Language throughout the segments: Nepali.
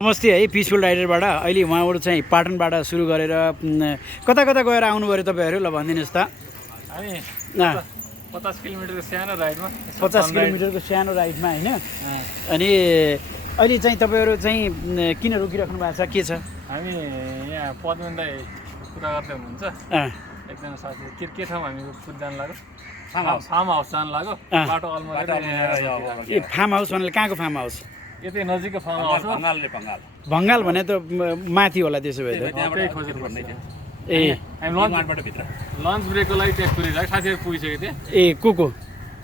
नमस्ते है पिसफुल राइडरबाट अहिले उहाँहरु चाहिँ पाटनबाट सुरु गरेर कता कता गएर आउनु भयो तपाईहरु ल भनिदिनुस् त हामी 50 किलोमिटरको सानो राइडमा 50 किलोमिटरको सानो राइडमा हैन अनि अहिले चाहिँ तपाईहरु चाहिँ किन रोकिराख्नु भएको छ के छ हामी यहाँ पद्मन दाइ कुरा गर्दै हुनुहुन्छ एकजना साथी के ठाउँ हामी कुद्न लाग्यो फार्म हाउस जान लाग्यो बाटो अलमोडा ए फार्म हाउस भन्नाले कहाँको फार्म हाउस यतै नजिकको फार्म हाउस हो भंगाल भने त माथि होला त्यसो भए त त्यही खोजेर भन्दै थियो ए हामी लन्च ब्रेकको लागि टेक गरिरहेको साथीहरु पुगिसकेको थिए ए को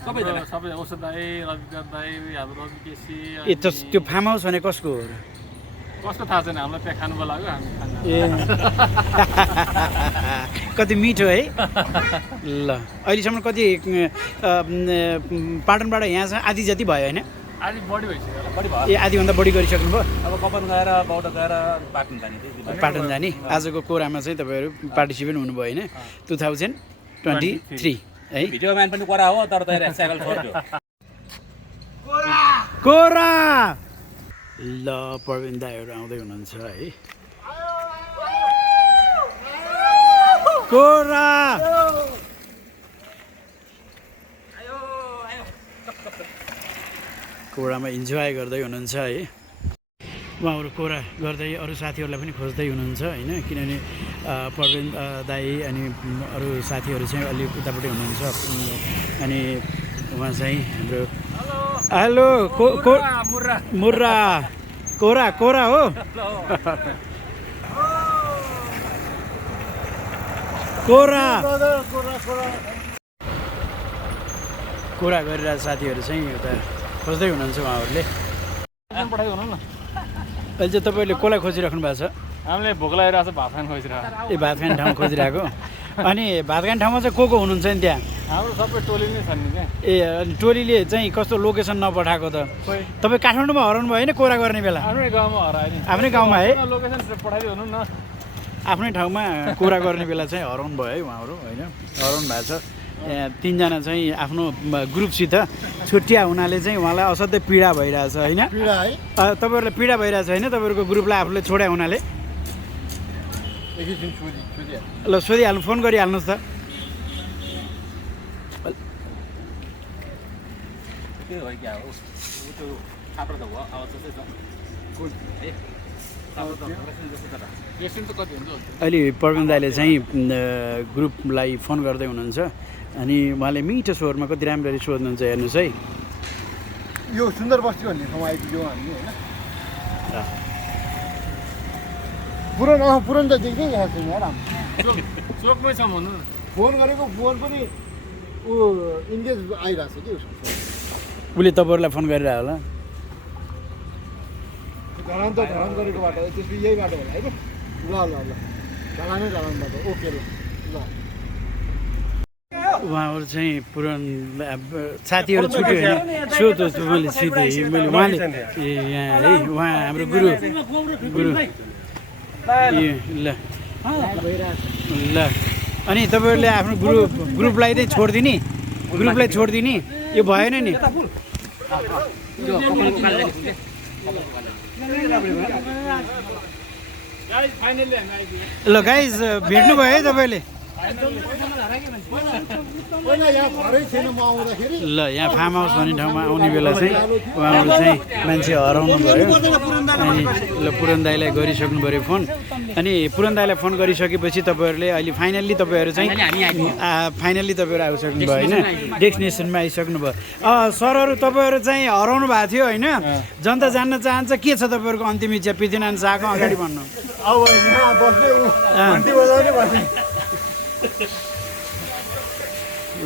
सबै औषध दाइ रवि दाइ हाम्रो रवि केसी ए त्यो फार्म हाउस भने कसको हो कसको थाहा छैन हामीलाई त्यहाँ खानु लाग्यो हामी खाना ए कति मिठो है ल अहिलेसम्म कति पाटनबाट यहाँसम्म आधी जति भयो हैन आधी बढी भइसक्यो बढी ए भयो आधीभन्दा बढी गरिसक्नु भयो अब कपन गएर बौद्ध गएर पाटन जाने आजको कोरामा चाहिँ तपाईहरु पार्टिसिपेट हुनुभयो हैन 2023 है भिडियो म्यान पनि कोरा हो तर त साइकल छोड्यो कोरा ल प्रवीण दाइहरु आउँदै हुनुहुन्छ है कोरा कोरामा इन्जोय गर्दै हुनुहुन्छ है उहाँहरु कोरा गर्दै अरु साथीहरुलाई पनि खोज्दै हुनुहुन्छ हैन किनभने प्रवीण दाइ अनि अरु साथीहरु चाहिँ अलि उतापटि हुनुहुन्छ अनि उहाँ चाहिँ हाम्रो हेलो मुर्रा कोरा हो कोरा गरेर साथीहरु चाहिँ उता खोज्दै हुनुहुन्छ उहाँहरुले पठाइ हुनु न अहिले चाहिँ तपाईहरुले कोलाई खोजिराख्नु भएको छ हामीले भोक लागिरहेको छ भात खान खोजिरहेको ए भात खाने ठाउँ खोजिरहेको अनि भात खाने ठाउँमा चाहिँ को हुनुहुन्छ नि त्यहाँ हाम्रो सबै टोली नै छन् नि त्यहाँ ए अनि टोलीले चाहिँ कस्तो लोकेसन नपठाएको त तपाई काठमाडौँमा हराउनु भयो हैन कोरा गर्ने बेला आफ्नै गाउँमा हरायो नि आफ्नै गाउँमा है लोकेसन पठाइदिनु हुनु न आफ्नै ठाउँमा कोरा गर्ने बेला चाहिँ हराउनु भयो है उहाँहरु हैन हराउनु भएको छ यहाँ तीनजना चाहिँ आफ्नो ग्रुपसित छुट्टिया हुनाले चाहिँ उहाँलाई असाध्यै पीडा भइरहेछ हैन पीडा है तपाईहरुलाई पीडा भइरहेछ हैन तपाईहरुको ग्रुपलाई आफूले छोड्या हुनाले ल सोधिहाल्नु फोन गरिहाल्नुस् त अहिले प्रवीण दाइले चाहिँ ग्रुपलाई फोन गर्दै हुनुहुन्छ अनि उहाँले मिठो स्वरमा कति राम्ररी सोध्नुहुन्छ हेर्नुहोस् है यो सुन्दर बस्ती भन्ने ठाउँमा आइपुग्यौँ हामी होइन पुरन त देख्दै यहाँ छैन यार चोकमै छ भन्नु फोन गरेको फोन पनि ऊ इन्गेज आइरहेको छ कि उसको उसले तपाईँहरूलाई फोन गरिरह होला धरान गरेको बाटो त्यसपछि यही बाटो होला होइन ल धरानै बाटो ओके ल उहाँहरू चाहिँ पुरान साथीहरू छुट्यो होइन सोध्छु मैले सिधै मैले उहाँले ए यहाँ है उहाँ हाम्रो गुरु ए ल अनि तपाईँहरूले आफ्नो ग्रुपलाई चाहिँ छोडिदिने यो भएन नि ल गाइज भेट्नु भयो है तपाईँले ल यहाँ फार्म हाउस भन्ने ठाउँमा आउने बेला चाहिँ उहाँहरू चाहिँ मान्छे हराउनु भयो अनि ल पुरन दाइलाई गरिसक्नु पऱ्यो फोन अनि पुरन दाइलाई फोन गरिसकेपछि तपाईँहरूले अहिले फाइनल्ली तपाईँहरू चाहिँ तपाईँहरू आइसक्नु भयो होइन डेस्टिनेसनमा आइसक्नु भयो सरहरू तपाईँहरू चाहिँ हराउनु भएको थियो होइन जनता जान्न चाहन्छ के छ तपाईँहरूको अन्तिम इच्छा पृथ्वीनारायण शाहको अगाडि भन्नु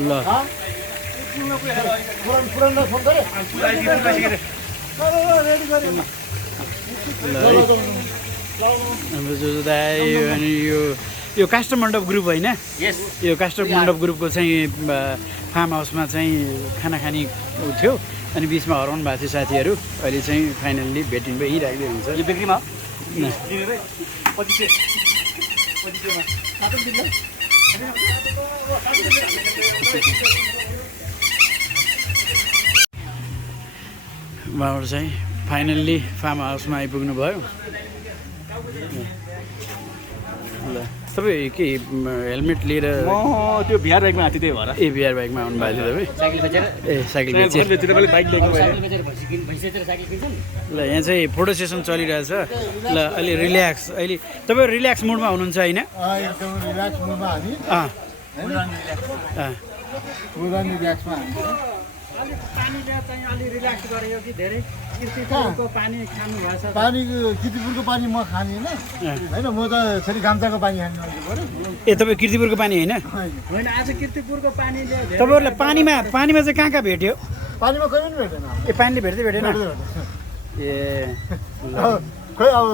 ल अनि यो काष्ठमण्डप ग्रुप होइन यो काष्ठमण्डप ग्रुपको चाहिँ फार्म हाउसमा चाहिँ खाना खाने थियो अनि बिचमा हराउनु भएको थियो साथीहरू अहिले चाहिँ फाइनल्ली भेटिनु भइराख्दै हुन्छ यो बिक्रीमा उहाँहरू चाहिँ फाइनल्ली फार्म हाउसमा आइपुग्नु भयो ल तपाईँ के हेलमेट लिएर म त्यो बिहार बाइकमा आएको थिएँ त्यही भएर ए बिहार बाइकमा आउनुभएको थियो तपाईँ ए साइकल बेचेर बाइक लिएको ल यहाँ चाहिँ फोटो सेसन चलिरहेछ ल अहिले रिल्याक्स अहिले तपाईँ रिल्याक्स मुडमा हुनुहुन्छ होइन एकदम रिल्याक्स मुडमा हामी पुरा रिल्याक्समा हामी पानी किर्तिपुरको पानी म खाने होइन म त फेरि गाम्चाको पानी खाने ए तपाईँ किर्तिपुरको पानी होइन तपाईँहरूलाई पानीमा चाहिँ कहाँ भेट्यो पानीमा कहिले पनि भेटेन ए पानीले भेट्दैन ए खोइ अब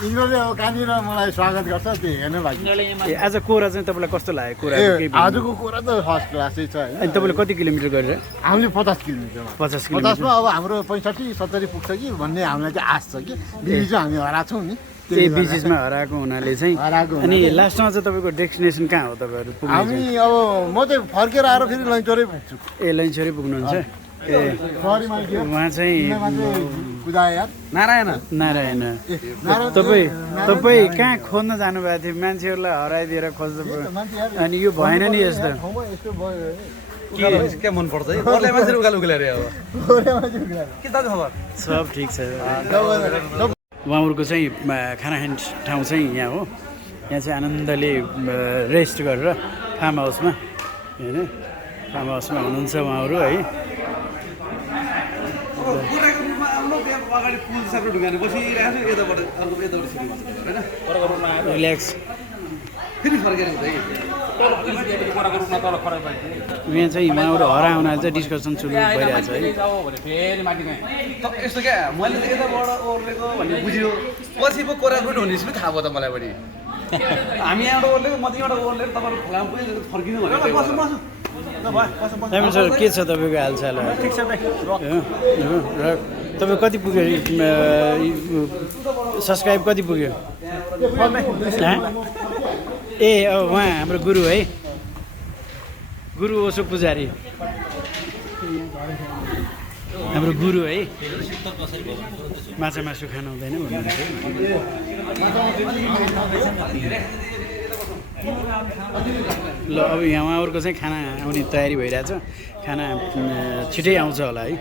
यिनीहरूले अब कहाँनिर मलाई स्वागत गर्छ त्यो हेर्नु लागि ए आज कोरा चाहिँ तपाईँलाई कस्तो लाग्यो कोरा आजको कुरा त फर्स्ट क्लासै छ होइन अनि तपाईँले कति किलोमिटर गरेर हामीले 50 किलोमिटर 50मा अब हाम्रो 65-70 पुग्छ कि भन्ने हामीलाई चाहिँ आश छ कि बिच चाहिँ हामी हराएको छौँ नि त्यही बिचमा हराएको हुनाले चाहिँ अनि लास्टमा चाहिँ तपाईँको डेस्टिनेसन कहाँ हो तपाईँहरू हामी अब म चाहिँ फर्केर आएर फेरि लैनचौरै पुग्छु ए लैनचौरै पुग्नुहुन्छ ए उहाँ चाहिँ नारायण तपाईँ कहाँ खोज्न जानुभएको थियो मान्छेहरूलाई हराइदिएर खोज्नु अनि यो भएन नि यस्तो क्या मन पर्छ है अरूले मान्छेले उकालो उकालेर अब के दाजु खबर सब ठिक छ उहाँहरूको चाहिँ खाना खाने ठाउँ चाहिँ यहाँ हो यहाँ चाहिँ आनन्दले रेस्ट गरेर फार्म हाउसमा होइन फार्म हाउसमा हुनुहुन्छ उहाँहरू है रिल्याक्स यहाँ चाहिँ उहाँहरू हरा हुनाले चाहिँ डिस्कसन सुरु भइरहेछ है यस्तो क्या मैले यताबाट ओर्लेको भन्ने बुझ्यो पछि पो कोरापुट हुने पनि थाहा भयो त मलाई पनि हामी यहाँबाट ओर्लेको म यहाँबाट ओर्लेको तपाईँहरू खोलामा पुगेर फर्किनु भनेको सर के छ तपाईँको हालचाल ठिक छ तपाईँ कति पुग्यो सब्सक्राइब कति पुग्यो ए उहाँ हाम्रो गुरु है गुरु ओसो पुजारी हाम्रो गुरु है माछा मासु खानु हुँदैन भन्नुहुन्छ ल अब यहाँ उहाँहरूको चाहिँ खाना आउने तयारी भइरहेछ खाना छिटै आउँछ होला है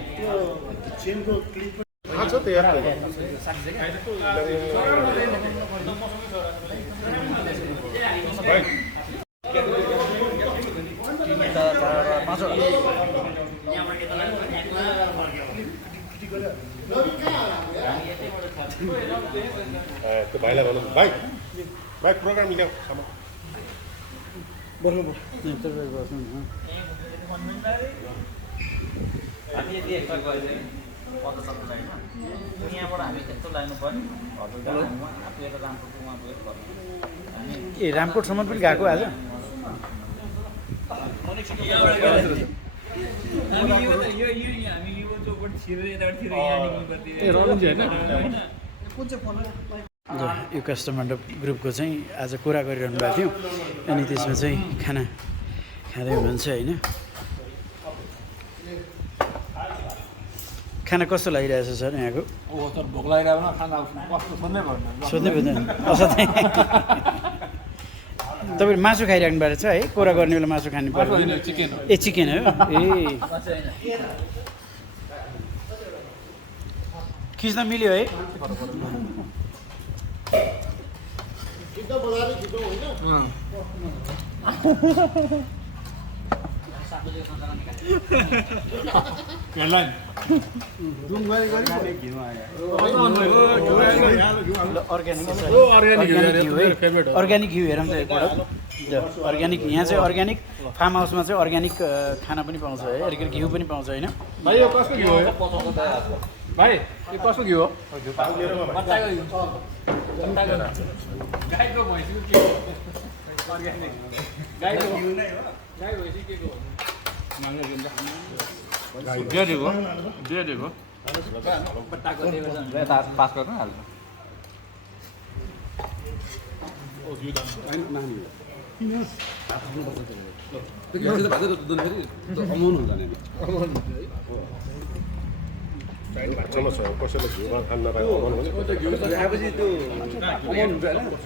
भाइलाई भन्नु भाइ प्रोग्राम मिलाऊ ए रामकोटसम्म पनि गएको आज यो कष्टमण्डप ग्रुपको चाहिँ आज कुरा गरिरहनु भएको थियो अनि त्यसमा चाहिँ खाना खाँदै हुनुहुन्छ होइन खाना कस्तो लागिरहेछ सर यहाँको भोक लागिरहेको खाना सोध्नै पर्दैन असाध्यै तपाईँले मासु खाइराख्नु भएको छ है कोरा गर्ने बेला मासु खानु पर्यो ए चिकन हो ए खिच्न मिल्यो है अर्ग्यानिक घिउ हेरौँ त एकपल्ट अर्ग्यानिक यहाँ चाहिँ अर्ग्यानिक फार्म हाउसमा चाहिँ अर्ग्यानिक खाना पनि पाउँछ है अर्ग्यानिक घिउ पनि पाउँछ होइन भाइ यो कसको घिउ हो भाइ यो कसको घिउ हो गाईको भैँसीको के हो अर्ग्यानिक गाईको घिउ नै हो गाई भैँसी के को पास गर्नु हाल्छ चलो कसैले घिउमा खान नपाएको भने आएपछि त्यो अमाउन्ट हुन्छ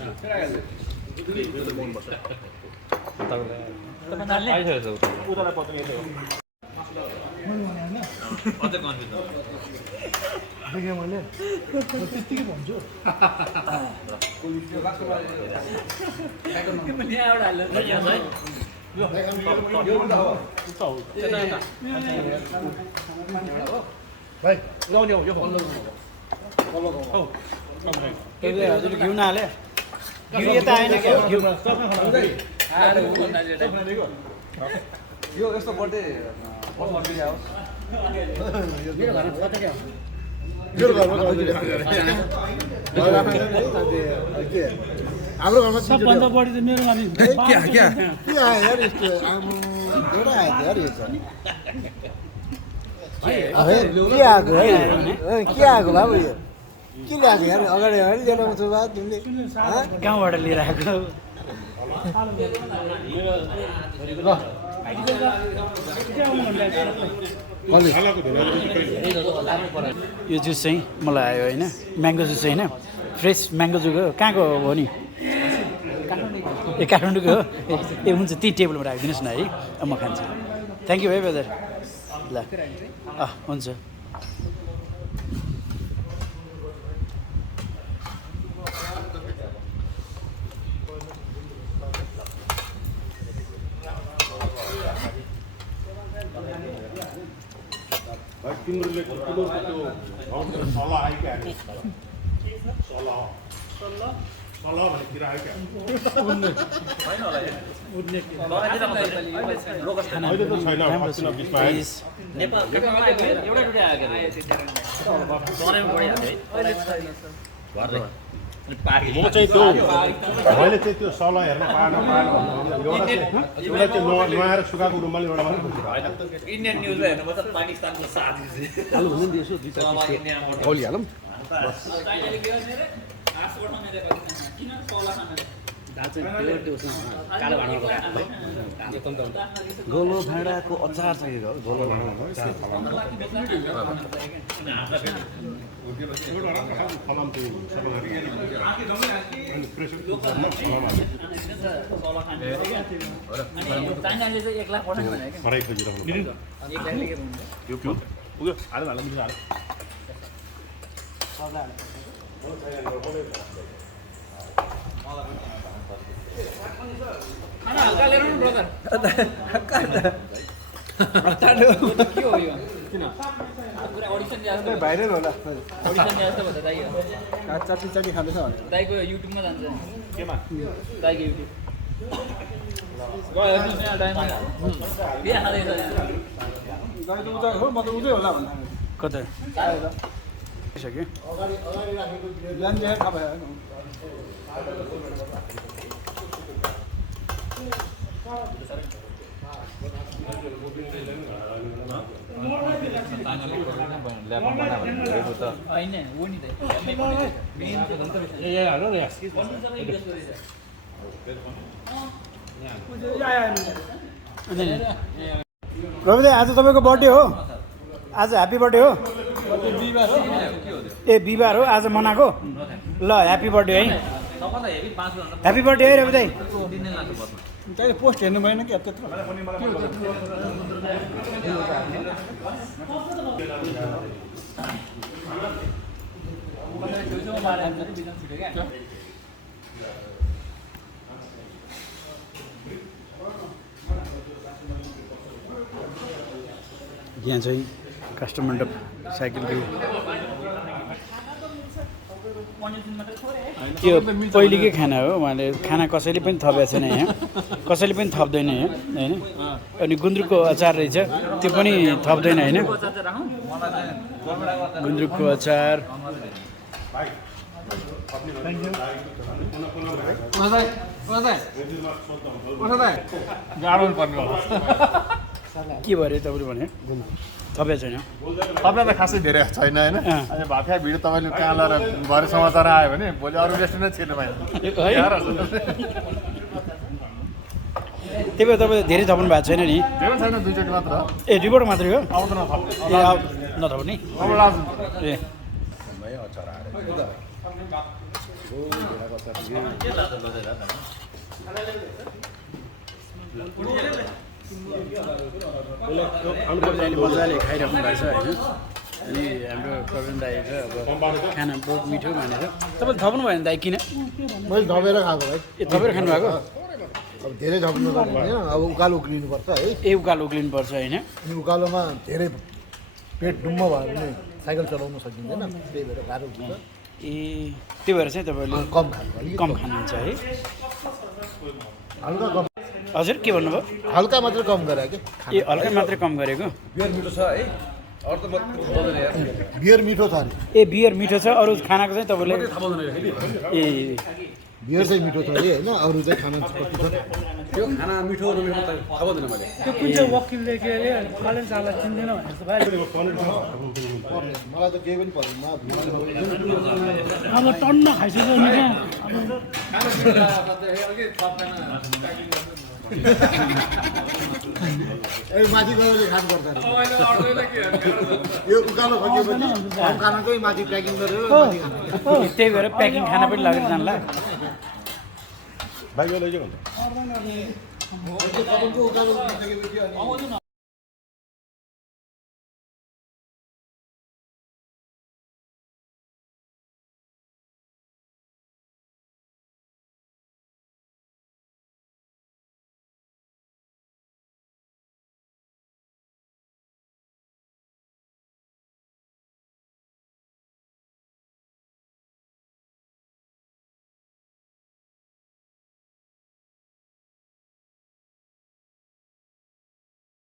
हजुर घिउ नहाले घिउ यता आएन क्या घिउ यो यस्तो बर्थडे हाम्रो घरमा सबभन्दा बढी त मेरो गाडी क्या क्या के आयो यार यस्तो आम्म एउटा आयो यार यो चाहिँ के आएको के आएको बाबु यो के ल्याएको यार अगाडि अगाडि लिएर आउँछ बा तिमीले गाउँबाट लिएर आएको यो जुस चाहिँ मलाई आयो होइन म्याङ्गो जुस होइन फ्रेस म्याङ्गो जुस हो कहाँको हो नि ए काठमाडौँको हो ए हुन्छ त्यही टेबलमा राखिदिनुहोस् न है म खान्छु थ्याङ्क यू है ब्रदर ल हुन्छ तिमीहरूले त्यो सल्लाह आइक्यो सल्लाह भन्ने किरा आइक्यो अहिले त छैन म चाहिँ त्यो मैले चाहिँ त्यो सल्लाह हेर्न पाएन एउटा चाहिँ नुहाएर सुकाएको रुमाल एउटा मात्रै खुसी भयो इन्डियन न्युजमा हेर्नुपर्छ पाकिस्तानको साथ हालौँ गोलो भाँडाको अचार चाहिएको गोलो खाना हल्का लिएर न ब्रदर के हो यो किन पुरा अडिसन जस्तो भाइरल होला अडिसन जस्तो भयो दाइ चट्नी चट्नी खाँदैछ भने दाइको युट्युबमा जान्छ केमा दाइको युट्युब गयो नि टाइममा बिहा खाँदैछ हो म त उतै होला भन्दा कता सक्यो होइन हो नि रवि दाइ आज तपाईँको बर्थडे हो आज ह्याप्पी बर्थडे हो ए बिहिबार हो आज मनाएको ल ह्याप्पी बर्थडे है ह्याप्पी बर्थडे है रवि दाइ त्यही पोस्ट हेर्नु भएन क्या त्यत्रो यहाँ चाहिँ काष्ठमण्डप साइकलको त्यो पहिलेकै खाना हो उहाँले खाना कसैले पनि थपेको छैन यहाँ कसैले पनि थप्दैन यहाँ होइन अनि गुन्द्रुकको अचार रहेछ त्यो पनि थप्दैन होइन गुन्द्रुकको अचार गाह्रो पर्ने के भयो अरे तपाईँले भने थपेको छैन तपाईँलाई त खासै धेरै छैन होइन अनि भाफिया भिड तपाईँले कहाँ लगाएर भरे समाचार आयो भने भोलि अरू रेस्टुरेन्टै छिर्नु पाइन्छ त्यही भएर तपाईँ धेरै थप्नु भएको छैन नि धेरै छैन दुईचोटि मात्र ए दुईपल्ट मात्रै हो आउँदैन ए नत्र नि अब लाज ए अहिले मजाले खाइराख्नु भएको छ होइन अनि हाम्रो प्रवीण दाई छ अब खाना बहुत मिठो भनेर तपाईँले थप्नु भयो भने दाई किन मैले धपेर खाएको भाइ ए थपेर खानुभएको अब धेरै धप्नु पर्दैन अब उकालो उक्लिनुपर्छ है ए उकालो उक्लिनुपर्छ होइन अनि उकालोमा धेरै पेट डुम्म भयो भने साइकल चलाउन सकिँदैन त्यही भएर गाह्रो हुन्छ ए त्यही भएर चाहिँ तपाईँले कम खानु अलिक कम खानुहुन्छ है हल्का कम हजुर के भन्नुभयो हल्का मात्रै कम गरे कि ए हल्का मात्रै कम गरेको बियर मिठो छ है अरू त म थाहा पाउँदैन यार बियर मिठो छ अरे ए बियर मिठो छ अरू खानाको चाहिँ तपाईँले थाहा पाउँदैन रहेछ ए बियर चाहिँ मिठो छ अरे होइन अरू चाहिँ खाना कति छ त्यो खाना मिठो नमिठो त थाहा पाउँदैन मैले त्यो कुन चाहिँ वकिलले के अरे कालेन चाललाई चिन्दैन भनेको भाइ मलाई त केही पनि पर्दैन अब टन्न खाइसक्यो नि ए माथि गएर खानुपर्छ यो उकालो खसेपछि कम खाना चाहिँ माथि प्याकिङ गरेर माथि खानु त्यही भएर प्याकिङ खाना पनि लगेर जानला बाइक लैजाऊ तपाईँको उकालो